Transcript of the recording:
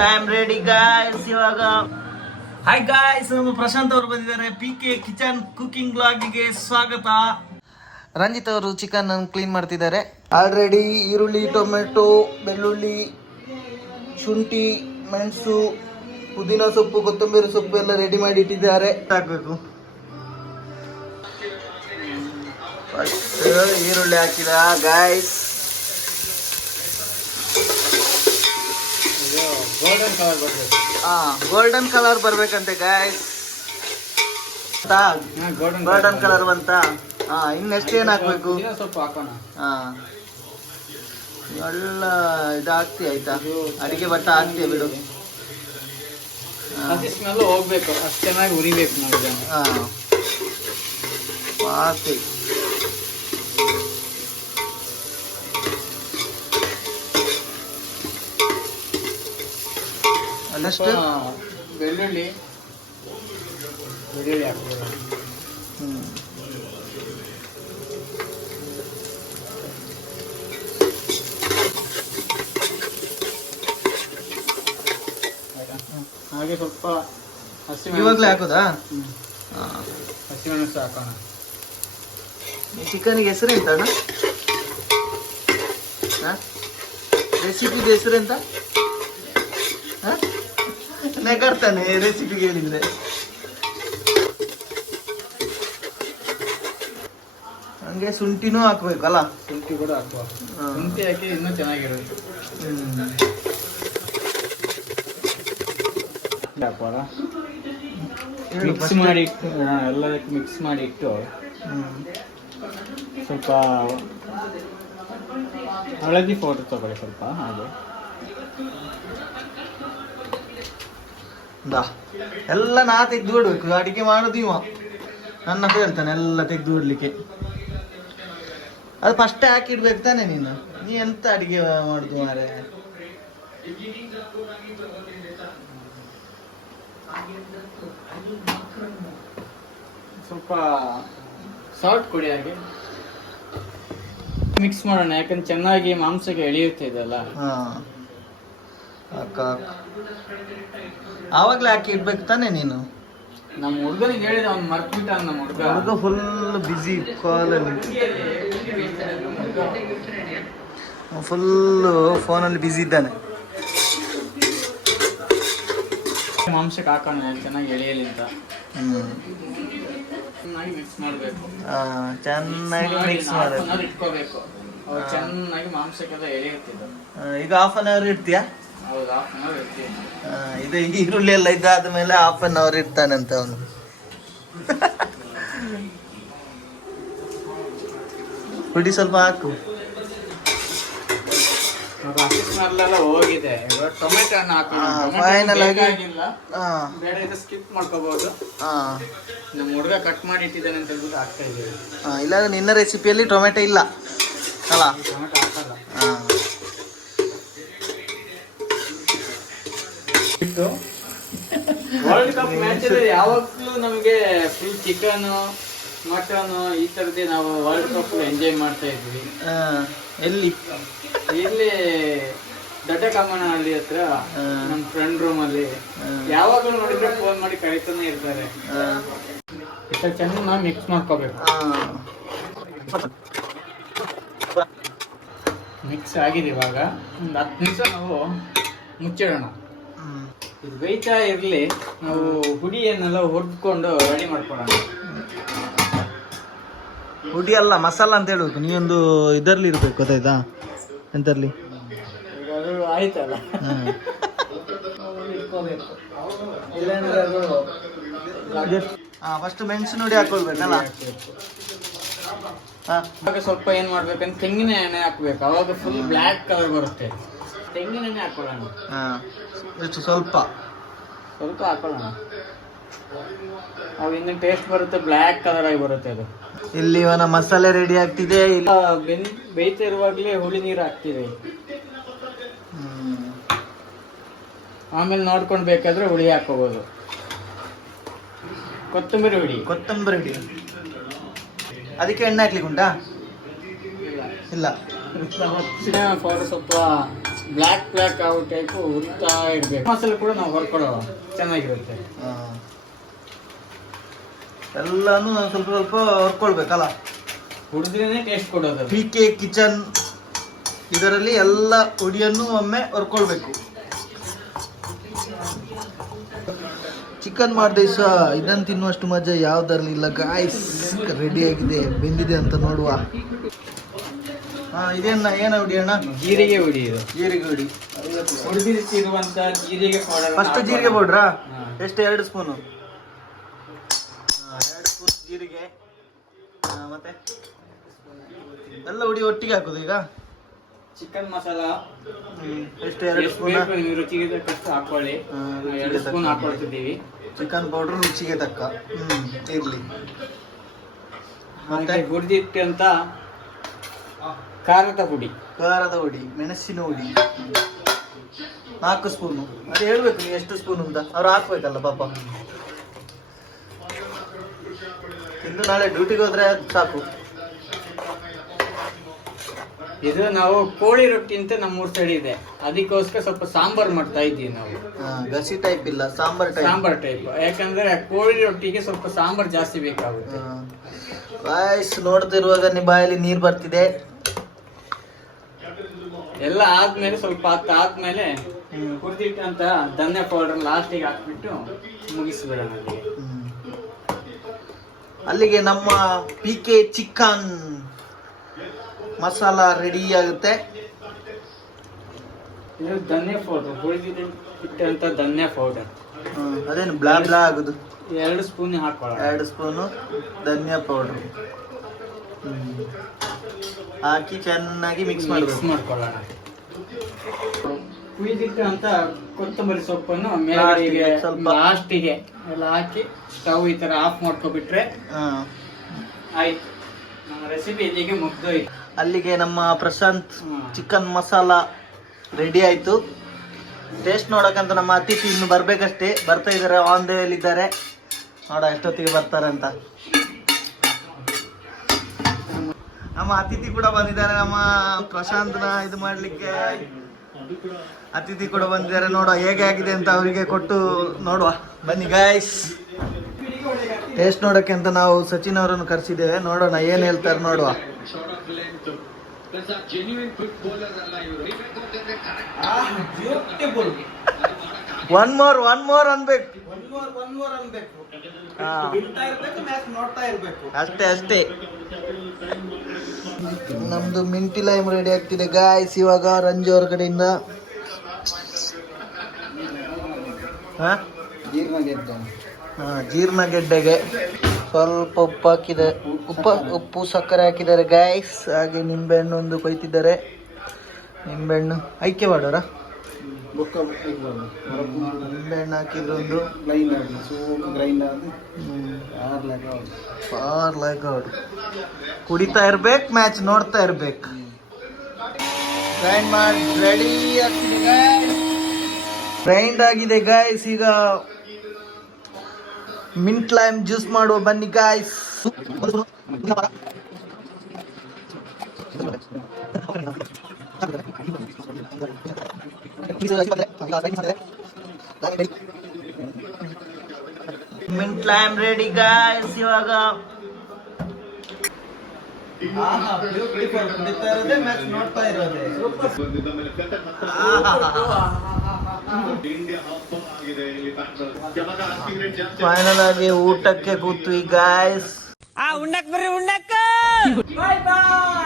Time ready guys. ಇವಾಗ hi guys, ನಮ್ಮ ಪ್ರಶಾಂತ್ ಅವರು ಬಂದಿದ್ದಾರೆ. PK ಕಿಚನ್ ಕುಕಿಂಗ್ ಬ್ಲಾಗಿಗೆ ಸ್ವಾಗತ. ರಂಜಿತ್ ಅವರು ಚಿಕನ್ ಕ್ಲೀನ್ ಮಾಡ್ತಿದ್ದಾರೆ. ಆಲ್ರೆಡಿ ಈರುಳ್ಳಿ, ಟೊಮೆಟೊ, ಬೆಳ್ಳುಳ್ಳಿ, ಶುಂಠಿ, ಮೆಣಸು, ಪುದೀನ ಸೊಪ್ಪು, ಕೊತ್ತಂಬರಿ ಸೊಪ್ಪು ಎಲ್ಲ ರೆಡಿ ಮಾಡಿ ಇಟ್ಟಿದ್ದಾರೆ. ಹಾಕ್ಬೇಕು. ಈರುಳ್ಳಿ ಹಾಕಿದ ಗಾಯ್ಸ್. ಗೋಲ್ಡನ್ ಕಲರ್ ಬರ್ಬೇಕಂತೆ ಗಾಯ್ಸ್. ಗೋಲ್ಡನ್ ಕಲರ್ ಬಂತ. ಇನ್ನೆಷ್ಟು ಏನ್ ಹಾಕ್ಬೇಕು? ಎಲ್ಲ ಇದು ಹಾಕ್ತಿ ಆಯ್ತಾ? ಅಡಿಗೆ ಭಟ್ಟ ಹಾಕ್ತೀಯ ಬಿಡು. ಹೋಗ್ಬೇಕು, ಅಷ್ಟು ಚೆನ್ನಾಗಿ ಉರಿಬೇಕು ನಾವು. ಅಲ್ಲಷ್ಟು ಬೆಳ್ಳುಳ್ಳಿ ಹಾಕ್ಬೋದು. ಹಾಗೆ ಸ್ವಲ್ಪ ಇವಾಗಲೇ ಹಾಕೋದಾ? ಹಸಿಮೆಣಸು ಹಾಕೋಣ. ಚಿಕನ್ಗೆ ಹೆಸರೆಂತ ಅಣ್ಣ? ರೆಸಿಪಿದ ಹೆಸರೆಂತ? ನೆಗರ್ತಾನೆ ರೆಸಿಪಿಗೆ ಹೇಳಿದ್ರೆ. ಹಂಗೆ ಶುಂಠಿನೂ ಹಾಕ್ಬೇಕಲ್ಲ? ಶುಂಠಿ ಕೂಡ ಹಾಕುವ. ಶುಂಠಿ ಹಾಕಿ ಇನ್ನೂ ಚೆನ್ನಾಗಿರುತ್ತೆ. ಮಿಕ್ಸ್ ಮಾಡಿ ಇಟ್ಟು ಎಲ್ಲದಕ್ಕೆ ಮಿಕ್ಸ್ ಮಾಡಿ ಇಟ್ಟು ಸ್ವಲ್ಪ ಹಳದಿ ಪೌಡರ್ ತಗೊಳ್ಳಿ ಸ್ವಲ್ಪ. ಹಾಗೆ ಎಲ್ಲ ನಾ ತೆಗ್ದು ಬಿಡ್ಬೇಕು. ಅಡಿಗೆ ಮಾಡೋದು ಇವ ನನ್ನ ಹೇಳ್ತಾನೆ ಎಲ್ಲ ತೆಗ್ದು ಬಿಡ್ಲಿಕ್ಕೆ. ಅದು ಫಸ್ಟ್ ಹಾಕಿಡ್ಬೇಕು ತಾನೆ ನೀನು. ನೀ ಎಂತ ಅಡಿಗೆ ಮಾಡುದು ಮಾರೆ? ಸ್ವಲ್ಪ ಸಾಲ್ಟ್ ಕೊಡಿ. ಹಾಗೆ ಮಿಕ್ಸ್ ಮಾಡೋಣ, ಯಾಕಂದ್ರೆ ಚೆನ್ನಾಗಿ ಮಾಂಸಕ್ಕೆ ಎಳೆಯುತ್ತೆ ಇದೆಲ್ಲ. ಆವಾಗ್ಲೇ ಹಾಕಿ ಇಡ್ಬೇಕು ತಾನೆ ನೀನು. ನಮ್ಮ ಹುಡುಗನಿಗೆ ಹೇಳಿದ, ಅವ್ನು ಮರ್ತ್ಬಿಟ್ಟ. ನಮ್ಮ ಹುಡುಗ ಫುಲ್ ಬಿಸಿ ಕಾಲಲ್ಲಿ, ಫುಲ್ ಫೋನಲ್ಲಿ ಬಿಸಿ ಇದ್ದಾನೆ. ಮಾಂಸಕ್ಕೆ ಹಾಕೋಣ ಚೆನ್ನಾಗಿ ಎಳೆಯಲಿ ಅಂತ. ಚೆನ್ನಾಗಿ ಮಿಕ್ಸ್ ಮಾಡಬೇಕು. ಚೆನ್ನಾಗಿ ಮಿಕ್ಸ್ ಮಾಡಬೇಕು, ಇಟ್ಕೋಬೇಕು. ಚೆನ್ನಾಗಿ ಮಾಂಸಕ್ಕೆಲ್ಲ ಎಳೆಯುತ್ತಿದ್ದ. ಈಗ ½ ಇಡ್ತೀಯಾ? ಹೌದು, ½ ಇರ್ತೀವಿ. ಇದು ಈರುಳ್ಳಿ ಎಲ್ಲ ಇದಾದ ಮೇಲೆ ½ ಇರ್ತಾನಂತ ಅವನು. ಪುಡಿ ಸ್ವಲ್ಪ ಹಾಕು. ಎಲ್ಲ ಹೋಗಿದೆ. ಟೊಮೆಟೊ ಹಣ್ಣು ಫೈನಲ್ ಆಗಿ ಬೇಡ, ಇದು ಸ್ಕಿಪ್ ಮಾಡ್ಕೋಬಹುದು. ನಮ್ಮ ಹುಡುಗ ಕಟ್ ಮಾಡಿ ಇಟ್ಟಿದ್ದಾನೆ ಅಂತ ಹೇಳ್ಬಿಟ್ಟು ಹಾಕ್ತಾ ಇದ್ದೀವಿ. ಇಲ್ಲಾಂದ್ರೆ ನಿನ್ನ ರೆಸಿಪಿಯಲ್ಲಿ ಟೊಮೆಟೊ ಇಲ್ಲ ಅಲ್ಲ? ಟೊಮೆಟೊ ಹಾಕಲ್ಲ. ವರ್ಲ್ಡ್ ಕಪ್ ಮ್ಯಾಚ್ ಅಲ್ಲಿ ಯಾವಾಗ್ಲೂ ನಮ್ಗೆ ಫುಲ್ ಚಿಕನ್, ಮಟನ್ ಈ ತರದೇ ನಾವು ವರ್ಲ್ಡ್ ಕಪ್ ಎಂಜಾಯ್ ಮಾಡ್ತಾ ಇದ್ವಿ. ಎಲ್ಲಿ? ಇಲ್ಲಿ ದೊಡ್ಡ ಕಾಮನಹಳ್ಳಿ ಹತ್ರ ನಮ್ಮ ಫ್ರೆಂಡ್ ರೂಮ್ ಅಲ್ಲಿ ಯಾವಾಗಲೂ ನೋಡಿದ್ರೆ ಫೋನ್ ಮಾಡಿ ಕರೀತಾನೆ ಇರ್ತಾರೆ. ಇಷ್ಟ ಚೆನ್ನಾಗಿ ಮಿಕ್ಸ್ ಮಾಡ್ಕೋಬೇಕು. ಮಿಕ್ಸ್ ಆಗಿದೆ. ಇವಾಗ ಒಂದು 10 ನಿಮಿಷ ನಾವು ಮುಚ್ಚಿಡೋಣ. ಇದು ಬೇಯ್ತಾ ಇರ್ಲಿ. ನಾವು ಹುಡಿಯನ್ನೆಲ್ಲ ಹುರ್ಕೊಂಡು ರೆಡಿ ಮಾಡ್ಕೊಳ್ಳೋಣ. ಹುಡಿ ಅಲ್ಲ, ಮಸಾಲ ಅಂತ ಹೇಳ್ಬೇಕು. ನೀವೊಂದು ಇದರ್ಲಿ ಇರ್ಬೇಕು, ಗೊತ್ತಾಯ್ತಾ? ಎಂತರ್ಲಿ? ಅದು ಆಯ್ತಲ್ಲ, ಇಟ್ಕೋಬೇಕು. ಇಲ್ಲಾಂದ್ರೆ ಅದು ಫಸ್ಟ್ ಮೆಣಸು ನೋಡಿ ಹಾಕೊಳ್ಬೇಕಲ್ಲ? ಅವಾಗ ಸ್ವಲ್ಪ ಏನ್ ಮಾಡ್ಬೇಕಂದ್ರೆ ತೆಂಗಿನ ಎಣ್ಣೆ ಹಾಕ್ಬೇಕು. ಅವಾಗ ಫುಲ್ ಬ್ಲ್ಯಾಕ್ ಕಲರ್ ಬರುತ್ತೆ. ತೆಂಗಿನ ಎಣ್ಣೆ ಹಾಕೊಳ್ಳೋಣ. ಎಷ್ಟು? ಸ್ವಲ್ಪ ಹಾಕೊಳ್ಳೋಣ. ಅವಾಗ ಇನ್ನು ಟೇಸ್ಟ್ ಬರುತ್ತೆ, ಬ್ಲ್ಯಾಕ್ ಕಲರ್ ಆಗಿ ಬರುತ್ತೆ ಅದು. ಇಲ್ಲಿ ಇವನ ಮಸಾಲೆ ರೆಡಿ ಆಗ್ತಿದೆ. ಬೇಯ್ತಾ ಇರುವಾಗಲೇ ಹುಳಿ ನೀರು ಹಾಕ್ತೀವಿ. ಆಮೇಲೆ ನೋಡ್ಕೊಂಡು ಬೇಕಾದ್ರೆ ಹುಳಿ ಹಾಕೋಬಹುದು. ಕೊತ್ತಂಬರಿ ಹುಡಿ. ಅದಕ್ಕೆ ಎಣ್ಣೆ ಹಾಕ್ಲಿಕ್ಕೆ ಉಂಟಾ? ಇಲ್ಲ. ಪೌಡರ್ ಸ್ವಲ್ಪ ಬ್ಲ್ಯಾಕ್ ಆಗೋ ಟೈಪು ಹುರಿತಾ ಇರಬೇಕು. ಮಸಾಲೆ ಕೂಡ ನಾವು ಹೊರ್ಕೊಳ್ಳೋ ಚೆನ್ನಾಗಿರುತ್ತೆ. ಎಲ್ಲಾನು ಸ್ವಲ್ಪ ಸ್ವಲ್ಪ ಹೊರ್ಕೊಳ್ಬೇಕಲ್ಲ, ಹುರಿದ್ರೇನೆ ಟೇಸ್ಟ್ ಕೊಡೋದು. PK ಕಿಚನ್ ಇದರಲ್ಲಿ ಎಲ್ಲ ಹುಡಿಯನ್ನು ಒಮ್ಮೆ ಹೊರ್ಕೊಳ್ಬೇಕು. ಚಿಕನ್ ಮಾಡಿದ ದಿವಸ ಇದನ್ನು ತಿನ್ನುವಷ್ಟು ಮಜಾ ಯಾವ್ದ್ರಲ್ಲಿ ಇಲ್ಲ ಗಾಯ್ಸ್. ರೆಡಿ ಆಗಿದೆ, ಬೆಂದಿದೆ ಅಂತ ನೋಡುವ. ಇದೇನ ಏನ ಹುಡಿ ಅಣ್ಣ? ಜೀರಿಗೆ ಹುಡಿ ಇದು. ಜೀರಿಗೆ ಹುಡಿ ಹುರಿದಿರುವಂತ ಜೀರಿಗೆ ಪೌಡರ್. ಫಸ್ಟ್ ಜೀರಿಗೆ ಪೌಡ್ರಾ ಎಷ್ಟು? 2 ಸ್ಪೂನು. 2 ಸ್ಪೂನ್ ಜೀರಿಗೆ. ಮತ್ತೆ ಎಲ್ಲ ಹುಡಿ ಒಟ್ಟಿಗೆ ಹಾಕೋದು ಈಗ. ಚಿಕನ್ ಮಸಾಲ ಎಷ್ಟು? 2 ಸ್ಪೂನ್. ರುಚಿಗೆ ತಕ್ಕಷ್ಟು ಹಾಕೊಳ್ಳಿ. 2 ಸ್ಪೂನ್ ಹಾಕೊಳ್ತಿದ್ದೀವಿ. ಚಿಕನ್ ಪೌಡರ್ ರುಚಿಗೆ ತಕ್ಕ ಇರ್ಲಿ. ಮತ್ತೆ ಹುರಿದಿಟ್ಟಂತ ಖಾರದ ಹುಡಿ, ಮೆಣಸಿನ ಹುಡಿ 4 ಸ್ಪೂನು. ಅದು ಹೇಳ್ಬೇಕು ನೀವು ಎಷ್ಟು ಸ್ಪೂನ್ ಅಂತ, ಅವ್ರು ಹಾಕ್ಬೇಕಲ್ಲ ಪಾಪ. ಇಂದು ನಾಳೆ ಡ್ಯೂಟಿಗೆ ಹೋದ್ರೆ ಸಾಕು. ಇದು ನಾವು ಕೋಳಿ ರೊಟ್ಟಿ ಅಂತ ನಮ್ಮೂರ್ ಸೈಡ್ ಇದೆ, ಅದಕ್ಕೋಸ್ಕರ ಸ್ವಲ್ಪ ಸಾಂಬಾರ್ ಮಾಡ್ತಾ ಇದ್ದೀವಿ ನಾವು. ಗಸಿ ಟೈಪ್ ಇಲ್ಲ, ಸಾಂಬಾರ್ ಟೈಪ್. ಯಾಕಂದ್ರೆ ಕೋಳಿ ರೊಟ್ಟಿಗೆ ಸ್ವಲ್ಪ ಸಾಂಬಾರ್ ಜಾಸ್ತಿ ಬೇಕಾಗುತ್ತೆ. ವಾಯ್ಸ್ ನೋಡ್ತಿರುವಾಗ ನಿಮ್ಮ ಬಾಯಲ್ಲಿ ನೀರು ಬರ್ತಿದೆ. ಎಲ್ಲ ಆದ್ಮೇಲೆ ಸ್ವಲ್ಪ ಆದ್ಮೇಲೆ ಹುರಿದಿಟ್ಟಂತ ಧನ್ಯ ಪೌಡರ್ ಲಾಸ್ಟಿಗೆ ಹಾಕ್ಬಿಟ್ಟು ಮುಗಿಸ್ಬಿಡೋಣ. ಅಲ್ಲಿಗೆ ನಮ್ಮ PK ಚಿಕನ್ ಮಸಾಲ ರೆಡಿ ಆಗುತ್ತೆ. ಇದು ಧನ್ಯ ಪೌಡರ್, ಹುರಿದಿಟ್ಟಂತ ಧನ್ಯ ಪೌಡರ್. ಅದೇನು ಬ್ಲಾ ಬ್ಲಾ ಆಗುದು. 2 ಸ್ಪೂನ್ ಹಾಕೊಳ್ಳೋಣ. 2 ಸ್ಪೂನು ಧನ್ಯ ಪೌಡರ್ ಹಾಕಿ ಚೆನ್ನಾಗಿ ಮಿಕ್ಸ್ ಮಾಡ್ಕೊಳ್ಳೋಣ. ಕುಯ್ದಿಟ್ಟಂತ ಕೊತ್ತಂಬರಿ ಸೊಪ್ಪನ್ನು ಮೇಲ್ಗಡೆಗೆ ಸ್ವಲ್ಪ ಲಾಸ್ಟಿಗೆ ಎಲ್ಲ ಹಾಕಿ ಸ್ಟವ್ ಈ ತರ ಆಫ್ ಮಾಡ್ಕೊಬಿಟ್ರೆ ಆಯ್ತು, ನಮ್ಮ ರೆಸಿಪಿ ಇಲ್ಲಿಗೆ ಮುಗ್ದೋಯ್ತು. ಅಲ್ಲಿಗೆ ನಮ್ಮ ಪ್ರಶಾಂತ್ ಚಿಕನ್ ಮಸಾಲ ರೆಡಿ ಆಯ್ತು. ಟೇಸ್ಟ್ ನೋಡಕ್ಕಂತ ನಮ್ಮ ಅತಿಥಿ ಇನ್ನು ಬರ್ಬೇಕಷ್ಟೇ, ಬರ್ತಾ ಇದ್ದಾರೆ, ಆನ್ ದ ವೇಲ್ ಇದ್ದಾರೆ. ನೋಡ ಎಷ್ಟೊತ್ತಿಗೆ ಬರ್ತಾರೆ ಅಂತ. ನಮ್ಮ ಅತಿಥಿ ಕೂಡ ಬಂದಿದ್ದಾರೆ, ನಮ್ಮ ಪ್ರಶಾಂತ್ನ ಇದು ಮಾಡ್ಲಿಕ್ಕೆ ಅತಿಥಿ ಕೂಡ ಬಂದಿದ್ದಾರೆ. ನೋಡುವ ಹೇಗೆ ಆಗಿದೆ ಅಂತ ಅವರಿಗೆ ಕೊಟ್ಟು ನೋಡುವ. ಬನ್ನಿ ಗಾಯ್ಸ್, ಟೇಸ್ಟ್ ನೋಡಕ್ಕೆ ಅಂತ ನಾವು ಸಚಿನ್ ಅವರನ್ನು ಕರೆಸಿದ್ದೇವೆ. ನೋಡೋಣ ಏನ್ ಹೇಳ್ತಾರೆ ನೋಡುವ. ಒನ್ ಮೋರ್ ಅನ್ಬೇಕು. ಅಷ್ಟೇ ನಮ್ದು ಮಿಂಟಿ ಲೈಮ್ ರೆಡಿ ಆಗ್ತಿದೆ ಗಾಯ್ಸ್. ಇವಾಗ ರಂಜು ಅವ್ರ ಕಡೆಯಿಂದ ಜೀರ್ಣಗೆಡ್ಡೆಗೆ ಸ್ವಲ್ಪ ಉಪ್ಪು ಹಾಕಿದೆ, ಉಪ್ಪು ಸಕ್ಕರೆ ಹಾಕಿದ್ದಾರೆ ಗಾಯ್ಸ್. ಹಾಗೆ ನಿಂಬೆಹಣ್ಣು ಒಂದು ಕೊಯ್ತಿದ್ದಾರೆ. ನಿಂಬೆಹಣ್ಣು ಐಕ್ಯ ಮಾಡೋರ ನಿಂಬೆಹಣ್ಣು ಹಾಕಿದ್ರು ಒಂದು ಕುಡಿತಾ ಇರ್ಬೇಕು, ಮ್ಯಾಚ್ ನೋಡ್ತಾ ಇರ್ಬೇಕು. ಗ್ರೈಂಡ್ ಮಾಡಿ ರೆಡಿ ಆಗ್ತಿದೆ, ಗ್ರೈಂಡ್ ಆಗಿದೆ ಗಾಯ್ಸ್. ಈಗ ಮಿಂಟ್ ಲೈಮ್ ಜ್ಯೂಸ್ ಮಾಡುವ, ಬನ್ನಿ guys. Mint lime ready guys. ಇವಾಗ ನೋಡ್ತಾ ಇರೋದೇ ಫೈನಲ್ ಆಗಿ ಊಟಕ್ಕೆ ಕೂತ್ವಿ ಗಾಯ್ಸ್. ಉಣ್ಣಕ್ ಬರ್ರಿ, ಉಣ್ಣಕ್ಕ. ಬಾಯ್ ಬಾಯ್.